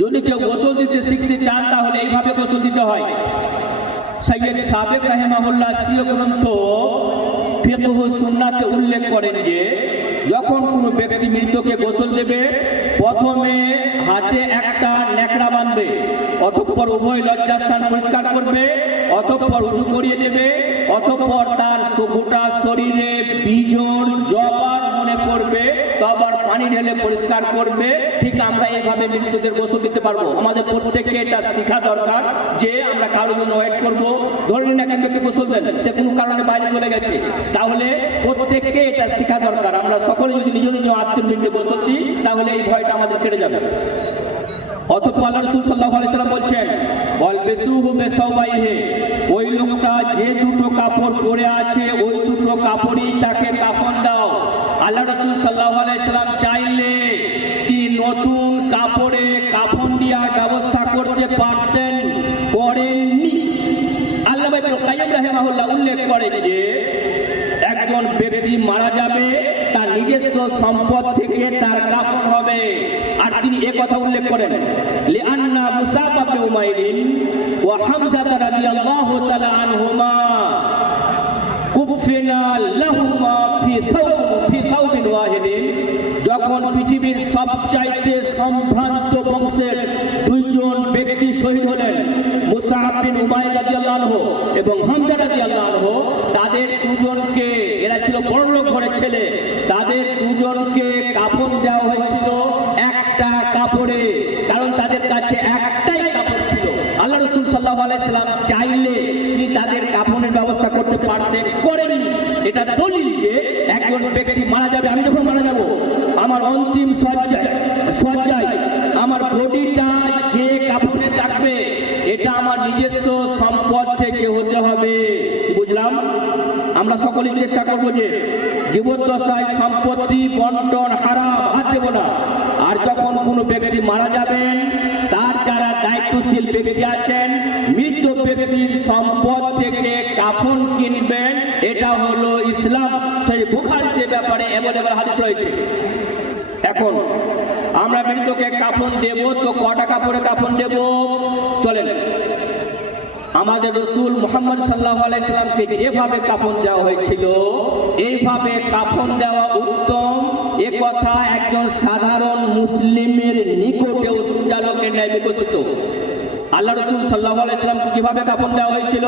যদি কেউ গোসল দিতে শিখতে চান তাহলে এইভাবে গোসল দিতে হয়। সৈয়দ সাবেক রাহিমাহুল্লাহ সিও গ্রন্থ ফিকহ সুন্নাতে উল্লেখ করেন যে যখন কোনো ব্যক্তি মৃতকে গোসল দেবে প্রথমে হাতে একটা ন্যাকড়া বাঁধবে, অতঃপর উভয় লজ্জাস্থান পরিষ্কার করবে, অতঃপর উযু করিয়ে দেবে, অতঃপর তার গোটা শরীরে বীজর জবার মনে করবে, তবার পানি ঢেলে পরিষ্কার করবে। ঠিক আমরা এইভাবে মৃতদের গোসল দিতে পারবো। আমাদের প্রত্যেককে এটা শেখা দরকার যে আমরা কারোর জন্য ওয়েট করবো। ধরে নিন একটা ব্যক্তি গোসল দেন, সে কোনো কারণে বাইরে চলে গেছে, তাহলে প্রত্যেককে এটা শেখা দরকার। আমরা সকলে যদি নিজ নিজ আত্মীয় মৃত্যু গোসল দিই তাহলে এই ভয়টা আমাদের কেটে যাবে। অথবা আল্লাহ রাসূল সাল্লাল্লাহু আলাইহি ওয়াসাল্লাম বলছেন ওয়ালবিসুহু বিসাওবাইহি, ওই লোকটা যে দুটো কাপড় পরে আছে ওই দুটো কাপড়ই তাকে কাফন দাও। আল্লাহ রাসূল সাল্লাল্লাহু আলাইহি ওয়াসাল্লাম চাইলে তিনি নতুন কাপড়ে কাফন দেওয়ার ব্যবস্থা করতে পারতেন, করেননি। আল্লামা ইবনে কাইয়্যিম রাহিমাহুল্লাহ উল্লেখ করেন যে একজন ব্যক্তি মারা যাবে তার নিজস্ব সম্পদ থেকে তার কাফন হবে। আর তিনি এই কথা উল্লেখ করেন লিআন্না মুসাব ইবনে উমাইর ওয়া হামজা রাদিয়াল্লাহু তাআলা আনহুমা কুফিনা লাহুমা ফি থাওবিন ওয়াহিদিন, যখন পৃথিবীর সবচাইতে সম্ভ্রান্ত বংশের দুইজন ব্যক্তি শহীদ হলেন, মুসআব বিন উমাইর রাদিয়াল্লাহু আনহু এবং হামজা রাদিয়াল্লাহু আনহু, তাদের দুজনকে, এরা ছিল বড়লোক ঘরের ছেলে, তাদের দুজনকে কাফন দেওয়া হয়েছিল একটা কাপড়ে, কারণ তাদের কাছে একটাই কাপড় ছিল। আল্লাহ রাসূল সাল্লাল্লাহু আলাইহি ওয়াসাল্লাম চাইলে তিনি তাদের কাফনের ব্যবস্থা করতে পারতেন, করেননি। এটা দলিল যে একজন ব্যক্তি মারা যাবে, আমি যখন মারা যাব আমার অন্তিম সজ্জায় আমার বডিটা যে কাফনে থাকবে এটা আমার নিজস্ব সম্পদ থেকে হতে হবে। বুঝলাম? আমরা সকলেই চেষ্টা করবো যে জীবদ্দশায় সম্পত্তি বন্টন হারাম হাত দেব না। আর যখন কোনো ব্যক্তি মারা যাবেন তার যারা দায়িত্বশীল ব্যক্তি আছেন মৃত ব্যক্তির সম্পদ থেকে কাফন কিনবেন, এটা হলো ইসলাম। সেই বুখারীতে ব্যাপারে এভেলেবল হাদিস রয়েছে। এখন আমরা মৃতকে কাফন দেব, তো কটা কাপড়ে কাফন দেব? চলেন, আমাদের রাসূল মুহাম্মদ সাল্লাল্লাহু আলাইহি সাল্লামকে যেভাবে কাফন দেওয়া হয়েছিল এইভাবে কাফন দেওয়া উত্তম। এ কথা একজন সাধারণ মুসলিমের নিকটেও সূর্যালোকের ন্যায় বিকশিত। আল্লাহ রাসূল সাল্লাল্লাহু আলাইহি সাল্লামকে কিভাবে কাফন দেওয়া হয়েছিল?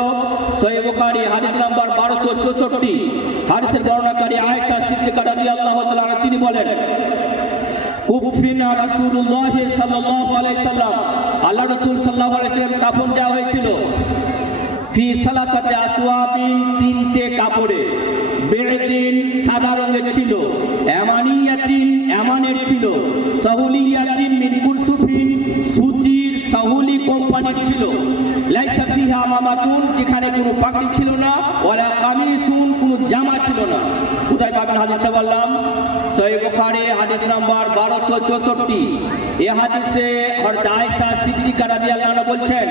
সহিহ বুখারী হাদিস নাম্বার 1264, হাদিসের বর্ণনাকারী আয়েশা সিদ্দিকা রাদিয়াল্লাহু তাআলা আনহা তিনি বলেন কুফিনা রাসূলুল্লাহ সাল্লাল্লাহু আলাইহি সাল্লাম, আল্লাহ রাসূল সাল্লাল্লাহু আলাইহি সাল্লাম কাফন দেওয়া হয়েছিল ফি সালাসাতি আসওয়াবিন, তিনটে কাপড়ে, বেদিন সাদা রঙের ছিল, ইয়ামানিয়াতিন ইয়ামানের ছিল, সাহুলিয়াতিন মিন কুরসুফিন সুতির সাহুলি কোম্পানির ছিল, লাইসা ফিহা আমামাতুন যেখানে কোনো পাগড়ি ছিল না, ওয়ালা কামিসুন কোনো জামা ছিল না। কোথায় পাবেন হাদিসটা বললাম? সহিহ বুখারী হাদিস নাম্বার 1264। এই হাদিসে হযরত আয়েশা সিদ্দিকা রাদিয়াল্লাহু আনহা বলছেন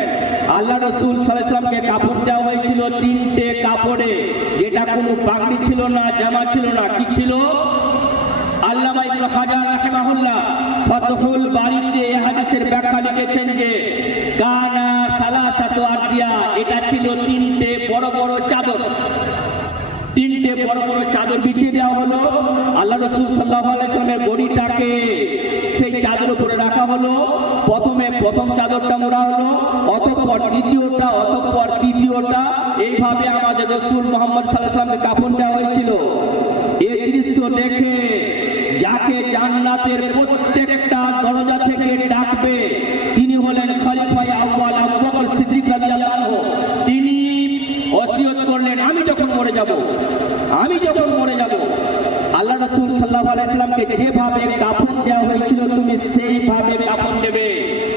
আল্লাহ রাসূল সাল্লাল্লাহু আলাইহি ওয়াসাল্লামকে কাপড় দেওয়া হয়েছিল তিনটে কাপড়ে, যেটা কোনো পাগড়ি ছিল না, জামা ছিল না। কি ছিল? আল্লামা ইবনে হাজার রাহিমাহুল্লাহ ফাতহুল বারীতে এই হাদিসের ব্যাখ্যা লিখেছেন যে কানা সালাসাতু আরদিয়া, এটা ছিল তিনটে বড় বড় চাদর। তিনটে বড় বড় চাদর বিছিয়ে দেওয়া হলো, আল্লাহ রাসূল সাল্লাল্লাহু আলাইহি ওয়াসাল্লামের বডিটাকে সেই চাদর উপরে রাখা হলো। প্রথমে প্রথম চাদরটা মোড়া হলো, অতঃপর দ্বিতীয়টা, অতঃপর তৃতীয়টা, এইভাবে আমাদের রাসূল মুহাম্মদ সাল্লাল্লাহু আলাইহি ওয়াসাল্লামকে কাফন দেওয়া হয়েছিল। এই দৃশ্য দেখে যাকে জান্নাতের প্রত্যেকটা দরজা থেকে ডাকবে তিনি হলেন খলিফায়ে আউয়াল আবু বকর সিদ্দিক রাদিয়াল্লাহু আনহু। তিনি ওসিয়ত করলেন আমি যখন মরে যাব আল্লাহ রাসূল সাল্লাল্লাহু আলাইহি ওয়াসাল্লামকে যেভাবে কাফন দেওয়া হয়েছিল তুমি সেইভাবে কাফন দেবে।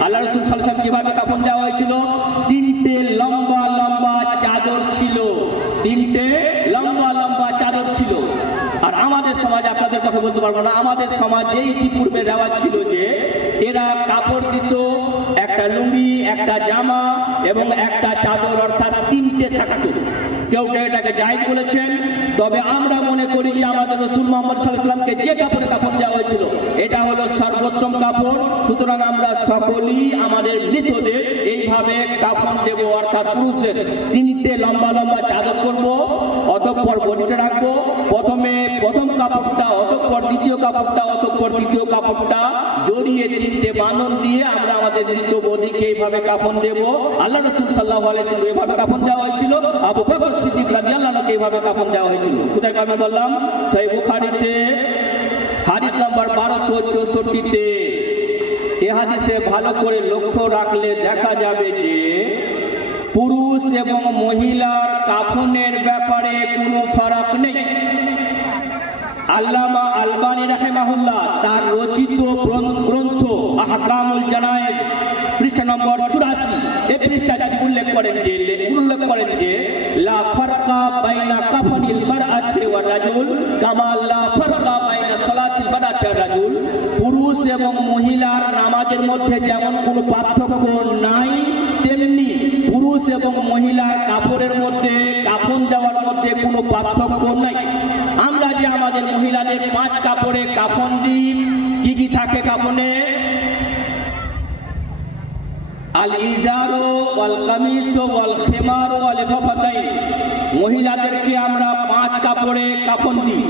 আল্লাহ রাসূল সাল্লাল্লাহু আলাইহি ওয়াসাল্লাম কিভাবে কাফন দেওয়া হয়েছিল? তিনটে লম্বা লম্বা চাদর ছিল, তিনটে লম্বা লম্বা চাদর ছিল। আর আমাদের সমাজে আপনাদের কথা বলতে পারবো না, আমাদের সমাজে ইতিপূর্বে রেওয়াজ ছিল যে এরা কাপড় দিত, একটা লুঙ্গি, একটা জামা এবং একটা চাদর, অর্থাৎ তিনটে থাকতো। কেউ কেউ এটাকে জায়েজ বলেছেন, তবে আমরা মনে করি যে আমাদের রাসূল মুহাম্মদ সাল্লাল্লাহু আলাইহি ওয়াসাল্লামকে যে কাপড়ে কাফন দেওয়া হয়েছিল এটা হলো সর্বোত্তম কাপড়। সুতরাং আমরা সকলেই আমাদের মৃতদের এইভাবে কাফন দেব, অর্থাৎ পুরুষদের তিনটে লম্বা লম্বা চাদর করব, অতঃপর বডিতে রাখবো। প্রথমে প্রথম কাপড়টা, অতঃপর দ্বিতীয় কাপড়টা, অতঃপর তৃতীয় কাপড়টা জড়িয়ে তিনটে বাঁধন দিয়ে আমরা আমাদের মৃত বডিকে এইভাবে কাফন দেব। আল্লাহ রাসূল সাল্লাল্লাহু আলাইহি ওয়াসাল্লাম এইভাবে কাফন দেওয়া হয়েছিল, আবু বকর সিদ্দিক রাদিয়াল্লাহু আনহু এইভাবে কাফন দেওয়া হয়েছিল। কোথায় আমি বললাম? সহিহ বুখারীতে হাদিস নাম্বার 1264-তে। এ হাদিসে ভালো করে লক্ষ্য রাখলে দেখা যাবে যে পুরুষ এবং মহিলার কাফনের ব্যাপারে কোনো ফারাক নেই। আল্লামা আলবানী রাহিমাহুল্লাহ তার রচিত গ্রন্থ আহকামুল জানায়েজ পৃষ্ঠা নম্বর 84 এই পৃষ্ঠাটি উল্লেখ করেন যে লা ফারকা বাইনা কাফনিল মারআতি ওয়া রাজুল কামা লা ফারকা বাইনা সালাতিল মারআতি ওয়া রাজুল। পুরুষ এবং মহিলার নামাজের মধ্যে যেমন কোনো পার্থক্য নাই, তেমনি পুরুষ এবং মহিলার কাপড়ের মধ্যে, কাফন দেওয়ার মধ্যে কোনো পার্থক্য নাই। আমরা যে আমাদের মহিলাদের 5 কাপড়ে কাফন দিই, কি কি থাকে কাফনে? আল ইজারু ওয়াল কামিসু ওয়াল খিমারু ওয়াল লিফাফাতাইন। মহিলাদেরকে আমরা 5 কাপড়ে কাফন দিই।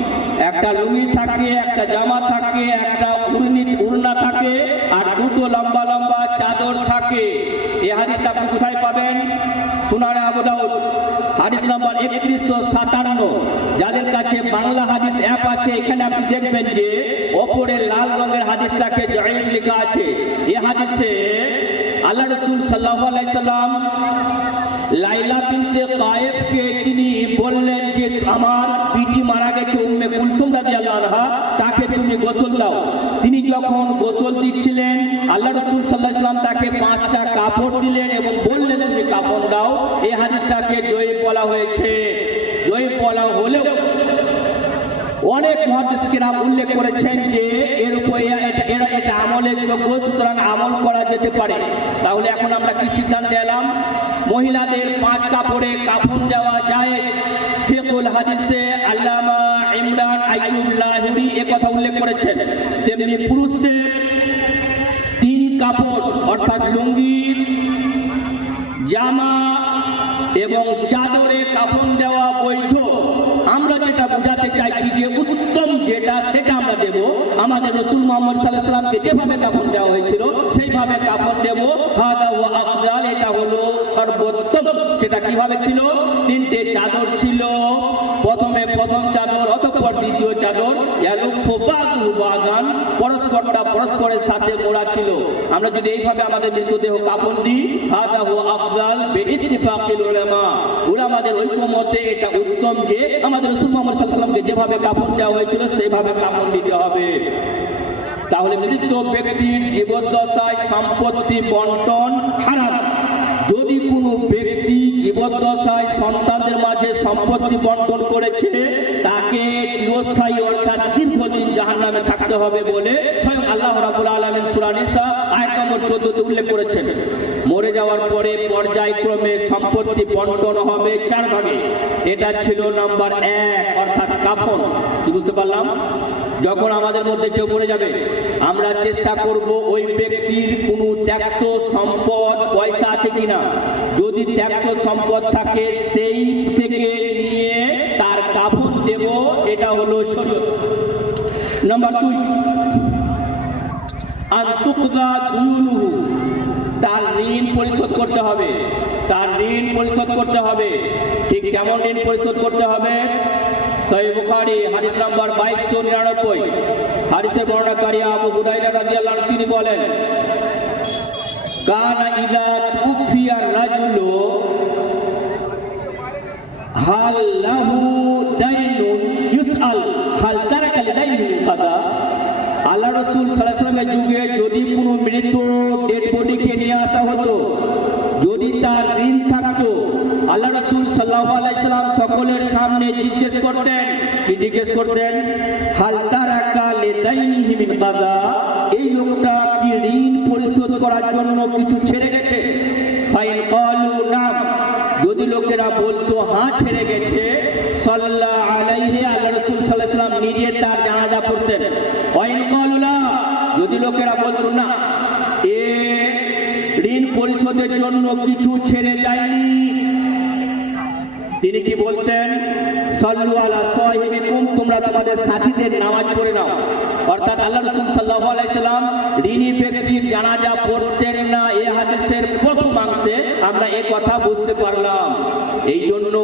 একটা লুঙ্গি থাকে, একটা জামা থাকে, একটা উড়না থাকে, আর দুটো লম্বা লম্বা চাদর থাকে। এই হাদিসটা আপনি কোথায় পাবেন? সুনানে আবু দাউদ হাদিস নাম্বার 3157। যাদের কাছে বাংলা হাদিস অ্যাপ আছে, এখানে আপনি দেখবেন যে ওপরে লাল রঙের হাদিসটাকে জয়ীফ লেখা আছে। এই হাদিসে আল্লাহ রাসূল সাল্লাল্লাহু আলাইহি সাল্লাম লাইলা বিনতে কায়েফকে তিনি বললেন যে আমার বিটি মারা গেছে উম্মে কুলসুম রাদিয়াল্লাহু আনহা, তাকে তুমি গোসল দাও। তিনি যখন গোসল দিচ্ছিলেন, আল্লাহ রাসূল সাল্লাল্লাহু আলাইহি সাল্লাম তাকে 5টা কাপড় দিলেন এবং বললেন তুমি কাপড় দাও। এই হাদিসটাকে জয়ীফ বলা হয়েছে। জয়ীফ বলা হলেও অনেক মুহাদ্দিস কিরাম উল্লেখ করেছেন যে এর উপরে এটা আমলের যোগ্য, সুতরাং আমল করা যেতে পারে। তাহলে এখন আমরা কি সিদ্ধান্তে এলাম? মহিলাদের 5 কাপড়ে কাফন দেওয়া যায়। ফিকহুল হাদিসে আল্লামা ইমরান আইয়ুব লাহিরি এ কথা উল্লেখ করেছেন। তেমনি পুরুষদের 3 কাপড় অর্থাৎ লুঙ্গি, জামা এবং চাদরে কাফন দেওয়া বৈধ। আমরা যেটা বোঝাতে চাইছি যে উত্তম যেটা সেটা আমরা দেব। আমাদের রাসূল মুহাম্মদ সাল্লাল্লাহু আলাইহি ওয়াসাল্লামকে যেভাবে কাফন দেওয়া হয়েছিল সেইভাবে কাফন দেব। হাদা ওয়া আফজাল, এটা হলো সর্বোত্তম। সেটা কিভাবে ছিল? 3টে চাদর ছিল। প্রথমে প্রথম চাদর, অতঃপর দ্বিতীয় চাদর, ইয়ালুফু বাদু বাদান, পরস্পরটা পরস্পরের সাথে মোড়া ছিল। আমরা যদি এইভাবে আমাদের মৃতদেহ কাফন দিই, হাদা ওয়া আফজাল বিইত্তিফাকিল উলামা, উলামাদের ঐকমত্যে এটা উত্তম যে আমাদের রাসূল মুহাম্মদ সাল্লাল্লাহু আলাইহি ওয়াসাল্লামকে যেভাবে কাফন দেওয়া হয়েছিল সেইভাবে কাফন দিতে হবে। তাহলে মৃত ব্যক্তির জীবদ্দশায় সম্পত্তি বন্টন হারাম। যদি কোনো ব্যক্তি জীবদ্দশায় সন্তানদের মাঝে সম্পত্তি বন্টন করেছে, তাকে চিরস্থায়ী অর্থাৎ দীর্ঘদিন জাহান্নামে থাকতে হবে বলে স্বয়ং আল্লাহ রাব্বুল আলামিন সূরা নিসা আয়াত নম্বর 14-তে উল্লেখ করেছেন। মরে যাওয়ার পরে পর্যায়ক্রমে সম্পত্তি বন্টন হবে 4 ভাগে। এটা ছিল নাম্বার 1 অর্থাৎ কাফন। কি বুঝতে পারলাম? যখন আমাদের মধ্যে কেউ মরে যাবে, আমরা চেষ্টা করব ওই ব্যক্তির কোনো ত্যাক্ত সম্পদ পয়সা আছে কিনা। যদি ত্যাক্ত সম্পদ থাকে সেই থেকে নিয়ে তার কাফন দেব। এটা হলো শরীয়ত। নাম্বার 2, আনতুকদা দুনুহু, তার ঋণ পরিশোধ করতে হবে। তার ঋণ পরিশোধ করতে হবে। ঠিক কেমন ঋণ পরিশোধ করতে হবে? সহিহ বুখারী হাদিস নাম্বার 2299। হাদিসের বর্ণনাকারী আবু হুরায়রা রাদিয়াল্লাহু আনহু তিনি বলেন, কানা ইযা তুফিয়া রাজুলু হাল লাহু দাইনুন ইউসআল হাল তারাকা লিদাইনিহি কাদা। আল্লাহ রাসূল সাল্লাল্লাহু আলাইহি ওয়াসাল্লামের যুগে যদি কোনো মৃত ডেড বডিকে নিয়ে আসা হতো, যদি তার ঋণ থাকতো, আল্লাহ রাসূল সাল্লাল্লাহু আলাইহি ওয়াসাল্লাম সকলের সামনে জিজ্ঞেস করতেন। কি জিজ্ঞেস করতেন? হাল তারাকা লিদাইনিহি মিন কাদা, এই লোকটা কি ঋণ পরিশোধ করার জন্য কিছু ছেড়ে গেছে? ফাইন ক্বালু নাম, যদি লোকেরা বলতো হ্যাঁ ছেড়ে গেছে, সাল্লাল্লাহু আলাইহি, আল্লাহ রাসূল সাল্লাল্লাহু আলাইহি ওয়াসাল্লাম নিজে তার জানাজা পড়তেন। ওয়াইন ক্বালু লা, যদি লোকেরা বলতো না এ ঋণ পরিশোধের জন্য কিছু ছেড়ে যায়নি, তিনি কি বলতেন? সাল্লু আলা সাহিবিকুম, তোমরা তোমাদের সাথীদের নামাজ পড়ে নাও। অর্থাৎ আল্লাহ রাসূল সাল্লাল্লাহু আলাইহি সাল্লাম ঋণী ব্যক্তির জানাজা পড়তেন না। এই হাদিসের প্রথম অংশে আমরা এই কথা বুঝতে পারলাম। এই জন্য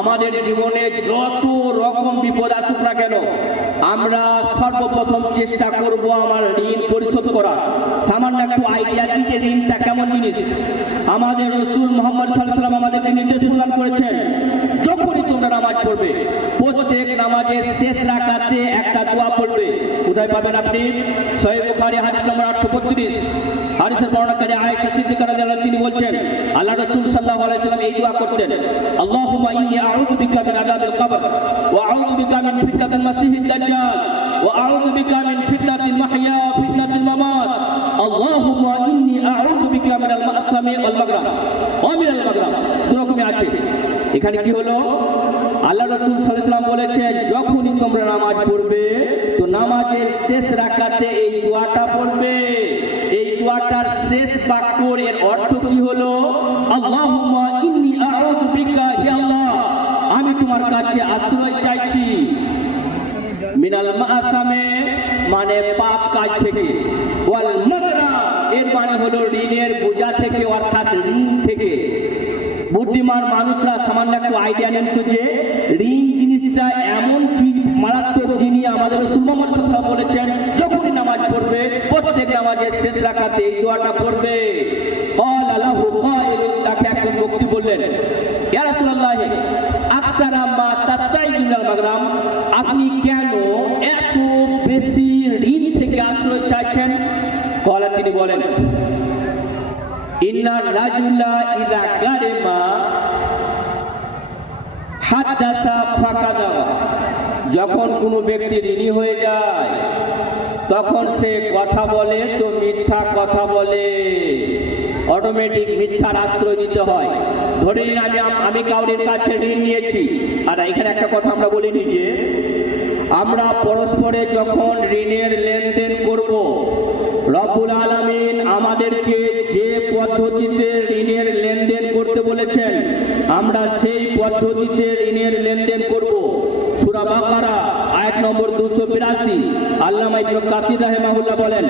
আমাদের জীবনে যত রকম বিপদ আসুক না কেন, আমরা সর্বপ্রথম চেষ্টা করব আমার ঋণ পরিশোধ করার। সামান্য একটু আইডিয়া দিই যে ঋণটা কেমন জিনিস। আমাদের রাসূল মুহাম্মদ সাল্লাল্লাহু আলাইহি সাল্লাম আমাদেরকে নির্দেশ প্রদান করেছেন, যখনই তোমরা নামাজ পড়বে প্রত্যেক নামাজের শেষ রাকাতে একটা দোয়া পড়বে। কোথায় পাবেন আপনি? সহিহ বুখারী হাদিস নম্বর 832। হাদিসের বর্ণনাকারী আয়েশা সিদ্দিকা রাদিয়াল্লাহু আনহা তিনি বলছেন, আল্লাহ রাসূল সাল্লাল্লাহু আলাইহি সাল্লাম এই দোয়া করতেন, আল্লাহুম্মা ইন্নী আউযু বিকা মিন আযাবিল কবর ওয়া আউযু বিকা মিন ফিতনাতিল মাসিহিদ দাজ্জাল ওয়া আউযু বিকা মিন ফিতনাতিল মাহইয়া ওয়া ফিতনাতিল মামাত। আল্লাহুম্মা ইন্নী আউযু বিকা মিনাল মা'সামি ওয়াল মাগরাম ওয়া মিনাল মাগরাম। দুরকমই আছে। এখানে কি হলো? আল্লাহ রাসূল সাল্লাল্লাহু আলাইহি সাল্লাম বলেছেন, যখনই তোমরা নামাজ পড়বে তো নামাজের শেষ রাকাতে এই দোয়াটা পড়বে। এই দোয়াটার শেষ বাক্যর এর অর্থ কি হলো? আল্লাহুম্মা ইন্নী আউযু বিকা, হে আল্লাহ আমি তোমার কাছে আশ্রয় চাইছি, মিনাল মা'সামে মানে পাপ কাজ থেকে, ওয়াল মাগরাম এর মানে হলো ঋণের বোঝা থেকে, অর্থাৎ ঋণ থেকে। বুদ্ধিমান মানুষরা সামান্য একটু আইডিয়া নেন তো যে ঋণ জিনিসটা এমন কি মারাত্মক জিনিস। আমাদের রাসূল মুহাম্মদ সাল্লাল্লাহু আলাইহি ওয়াসাল্লাম বলেছেন, যখনই নামাজ পড়বে প্রত্যেক নামাজের শেষ রাকাতে এই দোয়াটা পড়বে। ক্বালা লাহু কাইলুন, তাকে একজন ব্যক্তি বললেন, ইয়া রাসূলুল্লাহ আকসারা মা তাস্তাইযু মিনাল মাগরাম, আপনি কেন এত বেশি ঋণ থেকে আশ্রয় চাইছেন? ক্বালা, তিনি বলেন, ইন্নার রাজুলা ইযা গারিমা হাদাসা ফাকাদাবা, যখন কোনো ব্যক্তি ঋণী হয়ে যায় তখন সে কথা বলে তো মিথ্যা কথা বলে, অটোমেটিক মিথ্যার আশ্রয় নিতে হয়। ধরে নিন আমি কাউরের কাছে ঋণ নিয়েছি, আর এখানে একটা কথা আমরা বলিনি যে আমরা পরস্পরে যখন ঋণের লেনদেন করব, রব্বুল আলামিন আমাদেরকে যে পদ্ধতিতে ঋণের লেনদেন করতে বলেছেন আমরা সেই পদ্ধতিতে ঋণের লেনদেন করব। সূরা বাকারা আয়াত নম্বর 282। আল্লামা ইবনে কাসির রাহিমাহুল্লাহ বলেন,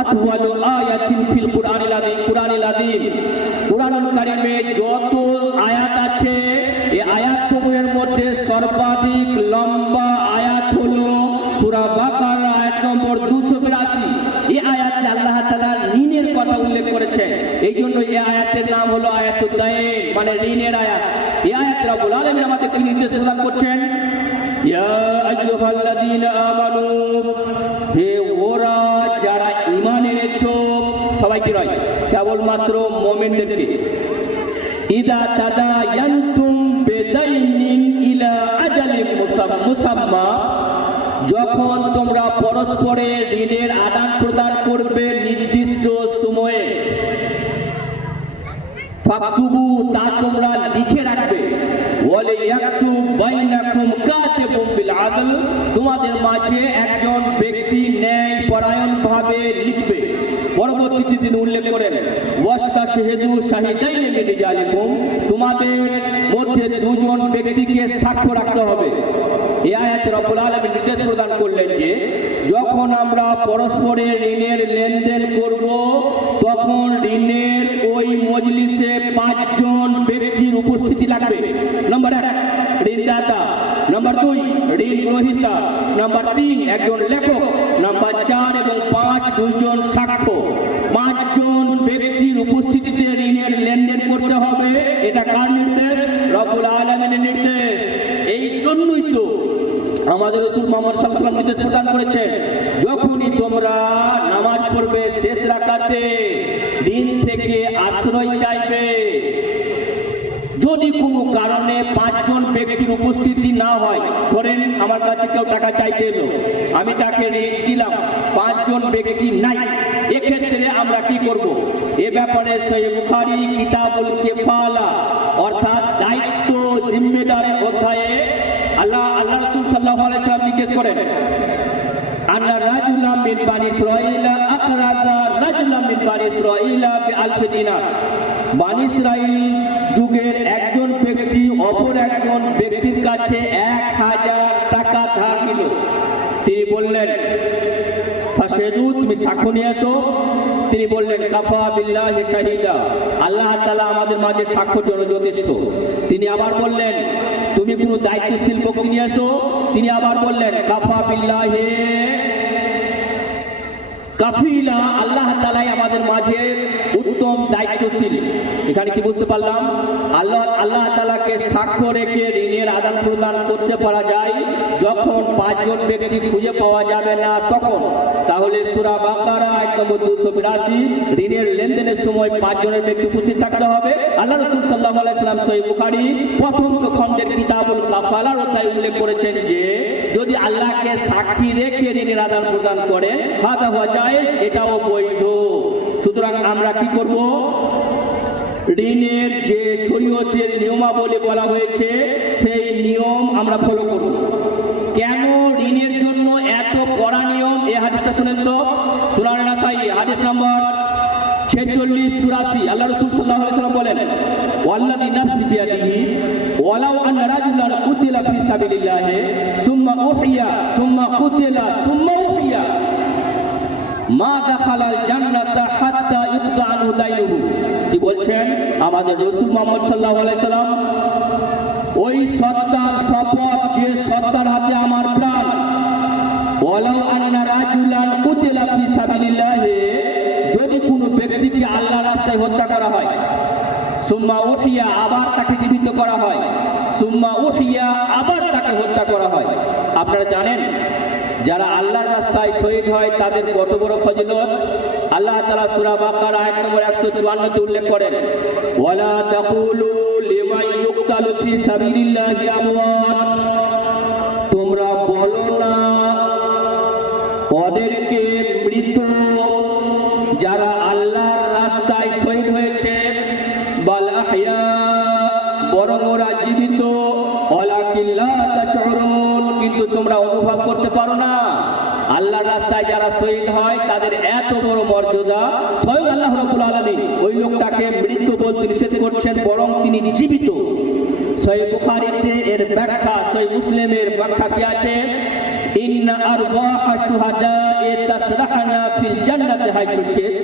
আতওয়ালু আয়াতিন ফিল কুরআনিল আযীম, কুরআনুল আযীম, কুরআনুল কারীমে যত আয়াত আছে এই আয়াতসমূহের মধ্যে সর্বাধিক লম্বা আয়াত হলো সূরা বাকারা আয়াত নম্বর 282। এই আয়াতে আল্লাহ তাআলা ঋণের কথা উল্লেখ করেছেন, এই জন্য এই আয়াতের নাম হলো আয়াতুদ দাইন, মানে ঋণের আয়াত। এই আয়াতে রব্বুল আলামিন আমাদেরকে নির্দেশ প্রদান করছেন, ইয়া আইয়ুহাল্লাযীনা আমানু, হে ওরা যারা ঈমান এনেছো, সবাইকে নয় কেবলমাত্র মুমিনদেরকে, ইযা তাদায়ানতুম বিদাইনিন ইলা আজালিন মুসাম্মা, যখন তোমরা পরস্পরে ঋণের আদান প্রদান করবে নির্দিষ্ট সময়ে, ফাকতুবু, তা তোমরা লিখে রাখবে, ওয়ালা ইয়াকতুব বাইনাকুম কাতিবুম বিল আদল, তোমাদের মাঝে একজন ব্যক্তি ন্যায় পরায়ণভাবে লিখবে। পরবর্তীতে তিনি উল্লেখ করেন, ওয়াস্তাশহিদু শাহিদাইন মিন রিজালিকুম, তোমাদের মধ্যে দুজন ব্যক্তিকে সাক্ষ্য রাখতে হবে। এই আয়াতে রব্বুল আলামিন নির্দেশ প্রদান করলেন যে যখন আমরা পরস্পরে ঋণের লেনদেন করব তখন ঋণের ওই মজলিসে 5 জন ব্যক্তির উপস্থিতি লাগবে। নম্বর 1 ঋণদাতা, নম্বর 2 ঋণ গ্রহীতা, নম্বর 3 একজন লেখক, নম্বর 4 এবং 5 দুইজন সাক্ষ্য। 5 জন ব্যক্তির উপস্থিতিতে ঋণের লেনদেন করতে হবে। এটা কার নির্দেশ? রব্বুল আলামিনের নির্দেশ। এই জন্যই তো আমাদের রাসূল মুহাম্মদ সাল্লাল্লাহু আলাইহি ওয়াসাল্লাম নির্দেশ প্রদান করেছেন, যখনই তোমরা নামাজ পড়বে শেষ রাকাতে ঋণ থেকে আশ্রয় চাইবে। যদি কোনো কারণে 5 জন ব্যক্তির উপস্থিতি না হয়, ধরেন আমার কাছে কেউ টাকা চাইতে এলো, আমি তাকে ঋণ দিলাম, 5 জন ব্যক্তি নাই, এক্ষেত্রে আমরা কি করব? এ ব্যাপারে সহিহ বুখারী কিতাবুল কিফালা অর্থাৎ দায়িত্ব জিম্মেদারের অধ্যায়ে আল্লাহ রাসূল সাল্লাল্লাহু আলাইহি ওয়াসাল্লাম জিজ্ঞেস করেন, আন্না রাজুলাম মিন বানি ইসরাঈলা আকরাজা রাজুলাম মিন বানি ইসরাঈলা বিআলফ দিনার। বানি ইসরাঈল যুগের একজন ব্যক্তি অপর একজন ব্যক্তির কাছে 1000 টাকা ধার নিল। তিনি বললেন, ফাশহাদু, তুমি সাক্ষ্য নিয়ে এসো। তিনি বললেন, কাফা বিল্লাহি শাহিদা, আল্লাহ তাআলা আমাদের মাঝে সাক্ষ্যর জন্য যথেষ্ট। তিনি আবার বললেন, তুমি কোনো দায়িত্বশীল ব্যক্তি নিয়ে এসো। তিনি আবার বললেন, কাফা বিল্লাহি কাফিলা, আল্লাহ তাআলাই আমাদের মাঝে উত্তম দায়িত্বশীল। এখানে কি বুঝতে পারলাম? আল্লাহ তাআলাকে সাক্ষ্য রেখে ঋণের আদান প্রদান করতে পারা যায় যখন 5 জন ব্যক্তি খুঁজে পাওয়া যাবে না তখন। তাহলে সূরা বাকারা আয়াত নম্বর 282, ঋণের লেনদেনের সময় 5 জনের ব্যক্তি উপস্থিত থাকতে হবে। আল্লাহ রাসূল সাল্লাল্লাহু আলাইহি ওয়াসাল্লাম সহিহ বুখারী প্রথম খণ্ডের কিতাবুল কাফালার অধ্যায়ে উল্লেখ করেছেন যে যদি আল্লাহকে সাক্ষী রেখে ঋণের আদান প্রদান করেন, হাদা হুয়া জায়েজ, এটাও বৈধ। সুতরাং আমরা কি করব? ঋণের যে শরীয়তের নিয়মাবলী বলা হয়েছে সেই নিয়ম আমরা ফলো করব। কেন ঋণের জন্য এত কড়া নিয়ম? এই হাদিসটা শুনেন তো, সুনানে নাসাই হাদিস নম্বর 46-84, আল্লাহ রাসূল সাল্লাল্লাহু আলাইহি ওয়াসাল্লাম বলেন, ওয়াল্লাযী নাফসি বিয়াদিহি ওয়ালাউ আন্না রাজুলান কুতিলা ফি সাবিলিল্লাহি সুম্মা উহিয়া সুম্মা কুতিলা সুম্মা উহিয়া মা দাখালাল জান্নাতা হাত্তা ইউকদা আনহু দাইনুহু। কি বলছেন আমাদের রাসূল মুহাম্মদ সাল্লাল্লাহু আলাইহি ওয়াসাল্লাম? ওই সত্তার শপথ যে সত্তার হাতে আমার প্রাণ, ওয়ালাউ আন্না রাজুলান কুতিলা ফি সাবিলিল্লাহি, যদি কোনো ব্যক্তিকে আল্লাহর রাস্তায় হত্যা করা হয়, সুম্মা উহিয়া, আবার তাকে জীবিত করা হয়, সুম্মা উহিয়া, আবার তাকে হত্যা করা হয়। আপনারা জানেন যারা আল্লাহর রাস্তায় শহীদ হয় তাদের কত বড় ফজিলত। আল্লাহ তাআলা সূরা বাকারা আয়াত নম্বর 154 তে উল্লেখ করেন, ওয়ালা তাকুলু লিমান ইউকতালু ফি সাবিলিল্লাহি আমওয়াত, তোমরা বলো না ওদেরকে মৃত যারা আল্লাহর রাস্তায় শহীদ হয়েছে, বাল আহইয়া, বরং ওরা জীবিত, ওয়ালাকিন লা তাশউরুন, কিন্তু তোমরা অনুভব করতে পারো না। আল্লাহর রাস্তায় যারা শহীদ হয় তাদের এত বড় মর্যাদা, স্বয়ং আল্লাহ রাব্বুল আলামিন ওই লোকটাকে মৃত বলতে নিষেধ করছেন, বরং তিনি জীবিত। সহিহ বুখারীতে এর ব্যাখ্যা, সহিহ মুসলিমের ব্যাখ্যা কি আছে? ইন্না আরওয়াহা শুহাদায়ে তাসরাহনা ফিল জান্নাতি হাইসু শিত,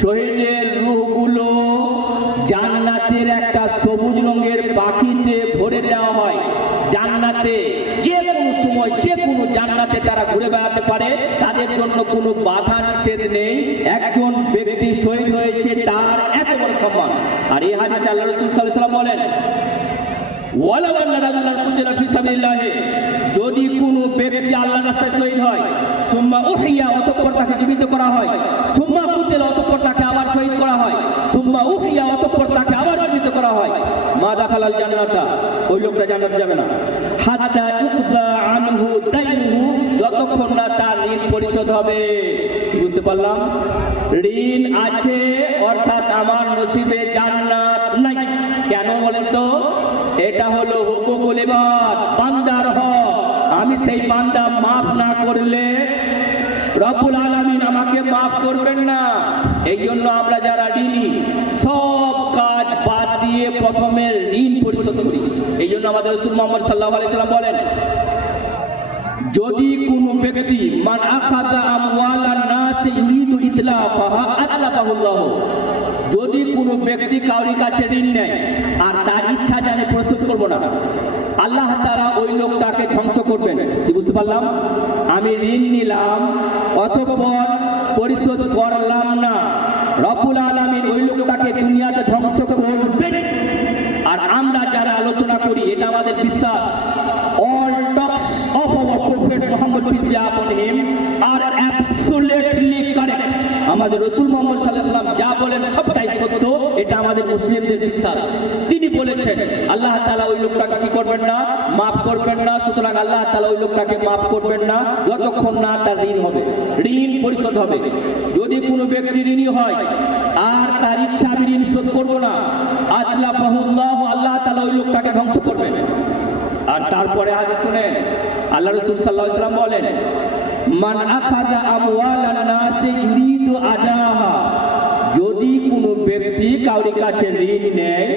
শহীদের রূহগুলো জান্নাতের একটা সবুজ রঙের পাখিতে ভরে দেওয়া হয়। জান্নাতে যে কোনো সময় যে কোনো জান্নাতে তারা ঘুরে বেড়াতে পারে, তাদের জন্য কোনো বাধা নিষেধ নেই। একজন ব্যক্তি শহীদ হয়েছে তার এত বড় সম্মান। আর এই হাদিসে আল্লাহ রাসূল সাল্লাল্লাহু আলাইহি ওয়াসাল্লাম বলেন, ওয়ালাউ আন্না রাজুলান কুতিলা ফি সাবিলিল্লাহি, যদি কোনো ব্যক্তি আল্লাহর রাস্তায় শহীদ হয়, সুম্মা উহিয়া, অতঃপর তাকে জীবিত করা হয়, সুম্মা কুতিলা, অতঃপর তাকে আবার শহীদ করা হয়, সুম্মা উহিয়া, অতঃপর তাকে আবার জীবিত করা হয়, মা দাখালাল জান্নাতা, ওই লোকটা জান্নাতে যাবে না, হাত্তা ইউকদা আনহু দাইনুহু, যতক্ষণ না তার ঋণ পরিশোধ হবে। বুঝতে পারলাম? ঋণ আছে অর্থাৎ আমার নসিবে জান্নাত নাই। কেন বলেন তো? এটা হলো হুকুকুল ইবাদ, বান্দার হক। আমি সেই বান্দা মাফ না করলে রব্বুল আলামিন আমাকে মাফ করবেন না। এই জন্য আমরা যারা ঋণী সব কাজ বাদ দিয়ে প্রথমে ঋণ পরিশোধ করি। এই জন্য আমাদের রাসূল মুহাম্মদ সাল্লাল্লাহু আলাইহি ওয়াসাল্লাম বলেন, যদি কোনো ব্যক্তি মান আখাযা আমওয়ালান নাস ইউরিদু ইতলাফাহা আতলাফাহুল্লাহ, যদি কোনো ব্যক্তি কারোর কাছে ঋণ নেয় আর তার ইচ্ছা জানে পরিশোধ করবো না, আল্লাহ তাআলা ওই লোকটাকে ধ্বংস করবেন। কি বুঝতে পারলাম? আমি ঋণ নিলাম অতঃপর পরিশোধ করলাম না, রব্বুল আলামিন ওই লোকটাকে দুনিয়াতে ধ্বংস করবেন। আর আমরা যারা আলোচনা করি এটা আমাদের বিশ্বাস। All talks of our Prophet Muhammad peace be upon him are absolutely correct. আমাদের রাসূল মুহাম্মদ সাল্লাল্লাহু আলাইহি ওয়াসাল্লাম যা বলেন সবটাই সত্য, এটা আমাদের মুসলিমদের বিশ্বাস। তিনি বলেছেন আল্লাহ তাআলা ওই লোকটাকে কি করবেন না? মাফ করবেন না। সুতরাং আল্লাহ তাআলা ওই লোকটাকে মাফ করবেন না যতক্ষণ না তার ঋণ হবে, ঋণ পরিশোধ হবে। যদি কোনো ব্যক্তি ঋণী হয় আর তার ইচ্ছা আমি ঋণ শোধ করবো না, আতলাফাহুল্লাহ, আল্লাহ তাআলা ওই লোকটাকে ধ্বংস করবেন। আর তারপরে হাদিস শুনেন, আল্লাহ রাসূল সাল্লাল্লাহু আলাইহি ওয়াসাল্লাম বলেন, মান আখাযা আমওয়ালান নাসি ইউরিদু আদাহা, যদি কোনো ব্যক্তি কারোর কাছে ঋণ নেয়,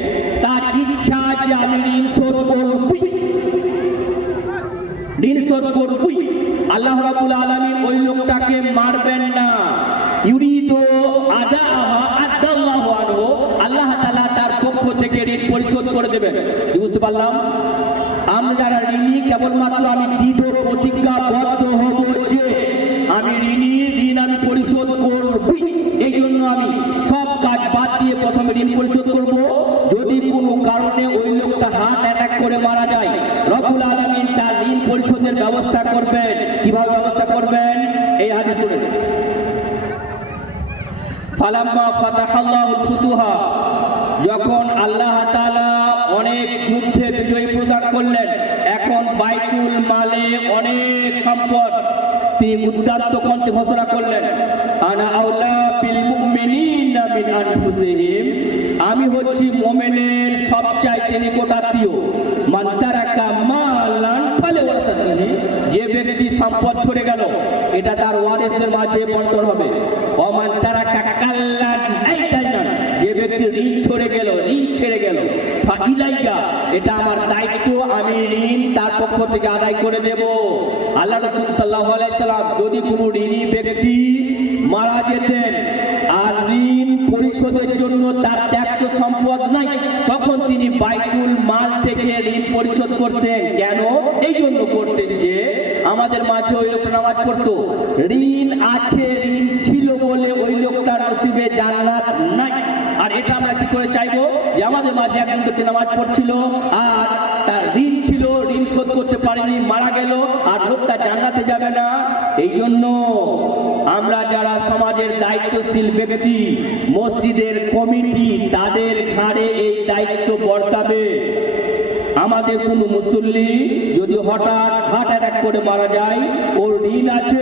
তার ইচ্ছা যে আমি ঋণ শোধ করবই, ঋণ শোধ করবই, আল্লাহ রাব্বুল আলামিন ওই লোকটাকে মারবেন না। ইউরিদু আদাহা আদাল্লাহু আনহু, আল্লাহ তাআলা তার পক্ষ থেকে ঋণ পরিশোধ করে দেবেন। বুঝতে পারলাম? আমরা যারা ঋণী, কেবলমাত্র আমি দৃঢ় প্রতিজ্ঞাবদ্ধ হব যে আমি ঋণ আমি পরিশোধ করবই। এই জন্য আমি সব কাজ বাদ দিয়ে প্রথমে ঋণ পরিশোধ করব। যদি কোনো কারণে ওই লোকটা হার্ট অ্যাটাক করে মারা যায়, রব্বুল আলামিন তার ঋণ পরিশোধের ব্যবস্থা করবেন। কিভাবে ব্যবস্থা করবেন? এই হাদিস শুনুন। ফালাম্মা ফাতাহাল্লাহুল ফুতুহা, যখন আল্লাহ তাআলা অনেক যুদ্ধে বিজয় প্রদান করলেন, এখন বাইতুল মালে অনেক সম্পদ তিনি উদ্দাত্ত কণ্ঠে ঘোষণা করলেন, আনা আউলা বিল মুমিনিনা মিন আনফুসিহিম, আমি হচ্ছি মুমিনের সবচাইতে নিকটাত্মীয়। মান তারাকা মালান ফালিওয়ারাসাতিহি, যে ব্যক্তি সম্পদ ছড়ে গেল এটা তার ওয়ারিসদের মাঝে বন্টন হবে। ওমান তারাকা কাল্লান আইদাইনান, যে ব্যক্তি ঋণ ছড়ে গেল, ঋণ ছেড়ে গেল, ফাইলাইয়া, এটা আমার দায়িত্ব, আমি ঋণ তার পক্ষ থেকে আদায় করে দেব। আল্লাহ রাসূল সাল্লাল্লাহু আলাইহি সাল্লাম যদি কোনো ঋণী ব্যক্তি মারা যেতেন আর ঋণ পরিশোধের জন্য তার ত্যাক্ত সম্পদ নাই, তখন তিনি বাইতুল মাল থেকে ঋণ পরিশোধ করতেন। কেন? এই জন্য করতেন যে আমাদের মাঝে ওই লোকটা নামাজ পড়তো, ঋণ আছে, ঋণ ছিল বলে ওই লোকটার নসিবে জান্নাত নাই। আর এটা আমরা কি করে চাইবো যে আমাদের মাঝে একজন ব্যক্তি নামাজ পড়ছিল আর তার ঋণ ছিল, ঋণ শোধ করতে পারেনি, মারা গেল, আর লোকটা জান্নাতে যাবে না। এই জন্য আমরা যারা সমাজের দায়িত্বশীল ব্যক্তি, মসজিদের কমিটি, তাদের ঘাড়ে এই দায়িত্ব বর্তাবে। আমাদের কোনো মুসল্লি যদি হঠাৎ হার্ট অ্যাটাক করে মারা যায়, ওর ঋণ আছে,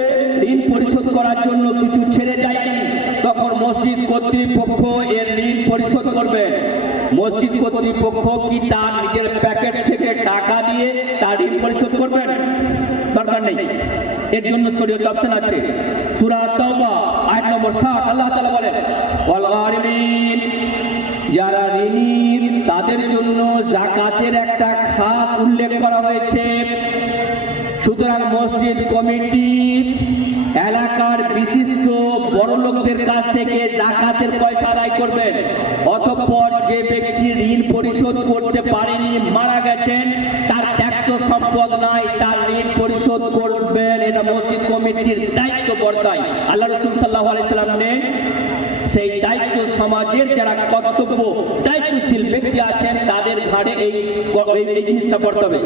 ঋণ পরিশোধ করার জন্য কিছু ছেড়ে যায়নি, তখন মসজিদ কর্তৃপক্ষ এর ঋণ পরিশোধ করবে। মসজিদ কর্তৃপক্ষ কি তার নিজের প্যাকেট থেকে টাকা দিয়ে তার ঋণ পরিশোধ করবেন? দরকার নেই। এর জন্য শরীয়ত অপশন আছে। সূরা তাওবা আয়াত নম্বর 60, আল্লাহ তাআলা বলেন, ওয়াল গারিমিন, যারা ঋণী তাদের জন্য যাকাতের একটা খাত উল্লেখ করা হয়েছে। সুতরাং মসজিদ কমিটি এলাকার বিশিষ্ট বড় লোকদের কাছ থেকে যাকাতের পয়সা আদায় করবেন। অতঃপর যে ব্যক্তি ঋণ পরিশোধ করতে পারেনি, মারা গেছেন, তার ত্যাক্ত সম্পদ নাই, তার ঋণ পরিশোধ করবেন। এটা মসজিদ কমিটির দায়িত্ব বর্তায়। আল্লাহ রাসূল সাল্লাল্লাহু আলাইহি সাল্লাম নেন সেই দায়িত্ব সমাজের যারা কর্তব্য দায়িত্বশীল ব্যক্তি আছেন তাদের ঘাড়ে এই জিনিসটা বর্তাবে।